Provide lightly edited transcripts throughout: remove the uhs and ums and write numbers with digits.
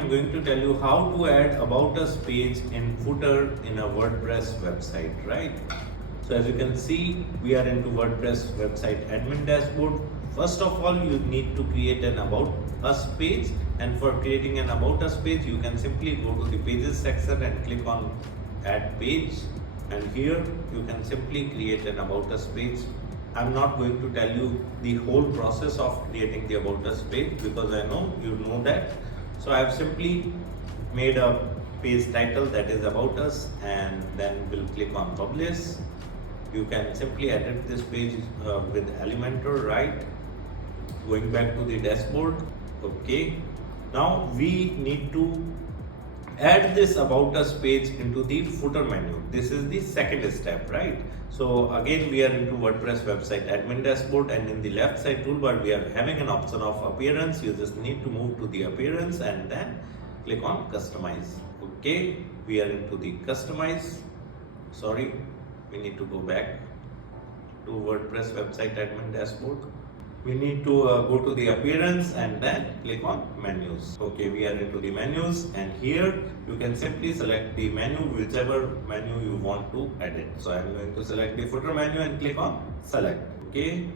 I'm going to tell you how to add About Us page in footer in a WordPress website, right? So as you can see, we are into WordPress website admin dashboard. First of all, you need to create an About Us page, and for creating an About Us page, you can simply go to the pages section and click on add page, and here you can simply create an About Us page. I'm not going to tell you the whole process of creating the About Us page because I know you know that. So I've simply made a page title that is About Us, and then we'll click on publish. You can simply edit this page with Elementor, right? Going back to the dashboard. Okay. Now we need to add this About Us page into the footer menu. This is the second step, right? So again, we are into WordPress website admin dashboard, and in the left side toolbar we are having an option of appearance. You just need to move to the appearance and then click on customize. Okay, we are into the customize. Sorry, we need to go back to WordPress website admin dashboard. We need to go to the appearance and then click on menus. Okay, we are into the menus, and here you can simply select the menu, whichever menu you want to edit. So I'm going to select the footer menu and click on select. Okay,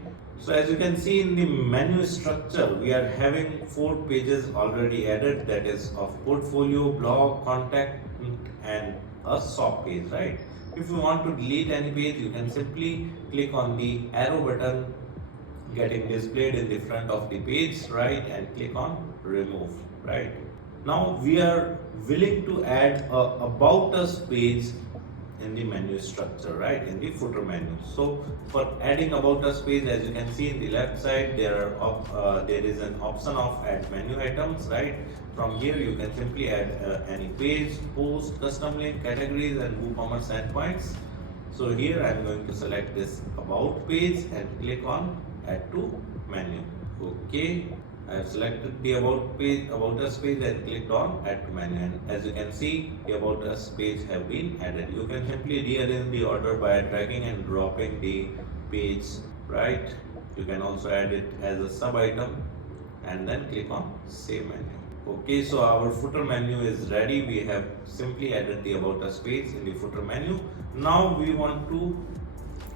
so as you can see in the menu structure, we are having 4 pages already added, that is of portfolio, blog, contact, and a shop page, right? If you want to delete any page, you can simply click on the arrow button getting displayed in the front of the page, right, and click on remove, right? Now we are willing to add a About Us page in the menu structure, right, in the footer menu. So for adding About Us page, as you can see in the left side, there is an option of add menu items, right? From here you can simply add any page, post, custom link, categories, and WooCommerce endpoints. So here I am going to select this About page and click on add to menu. Okay, I have selected the About Us page and clicked on add to menu, and as you can see, the About Us page have been added. You can simply rearrange the order by dragging and dropping the page, right? You can also add it as a sub item and then click on save menu. Okay, so our footer menu is ready. We have simply added the About Us page in the footer menu. Now we want to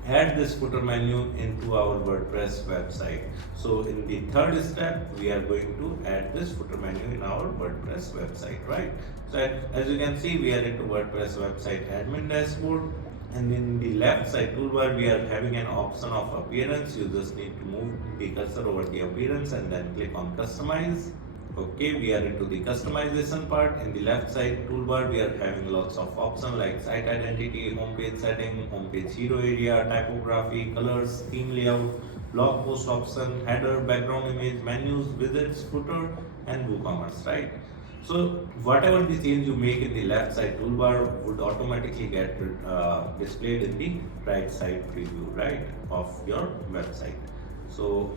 add this footer menu into our WordPress website. So in the third step, we are going to add this footer menu in our WordPress website, right? So as you can see, we are into WordPress website admin dashboard, and in the left side toolbar, we are having an option of appearance. You just need to move the cursor over the appearance and then click on customize. Okay, we are into the customization part. In the left side toolbar, we are having lots of options like site identity, homepage setting, homepage hero area, typography, colors, theme layout, blog post option, header, background image, menus, widgets, footer, and WooCommerce, right? So whatever the change you make in the left side toolbar would automatically get displayed in the right side preview, right, of your website. So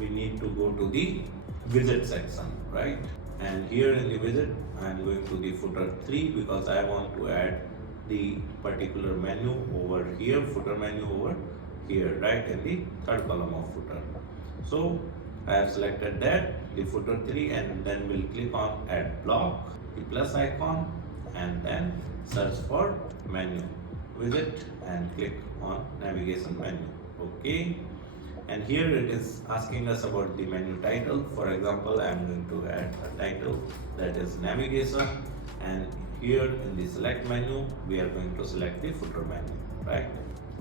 we need to go to the widget section, right? And here in the widget, I am going to the footer 3 because I want to add the particular menu over here, footer menu over here, right, in the third column of footer. So I have selected that, the footer 3, and then we'll click on add block, the plus icon, and then search for menu widget and click on navigation menu. Okay, and here it is asking us about the menu title. For example, I am going to add a title that is navigation, and here in the select menu we are going to select the footer menu, right?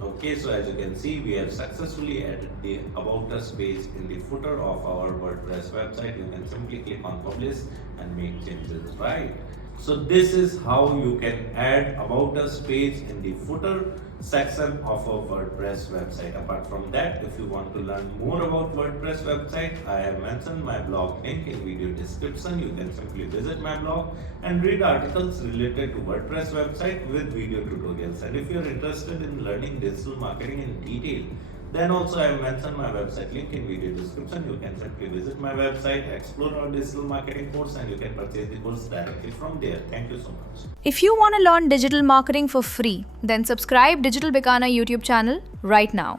Okay, so as you can see, we have successfully added the About Us page in the footer of our WordPress website. You can simply click on publish and make changes, right? So this is how you can add About Us page in the footer section of a WordPress website. Apart from that, if you want to learn more about WordPress website, I have mentioned my blog link in video description. You can simply visit my blog and read articles related to WordPress website with video tutorials. And if you are interested in learning digital marketing in detail, then also I have mentioned my website link in video description. You can simply visit my website, explore our digital marketing course, and you can purchase the course directly from there. Thank you so much. If you want to learn digital marketing for free, then subscribe Digital Bikana YouTube channel right now.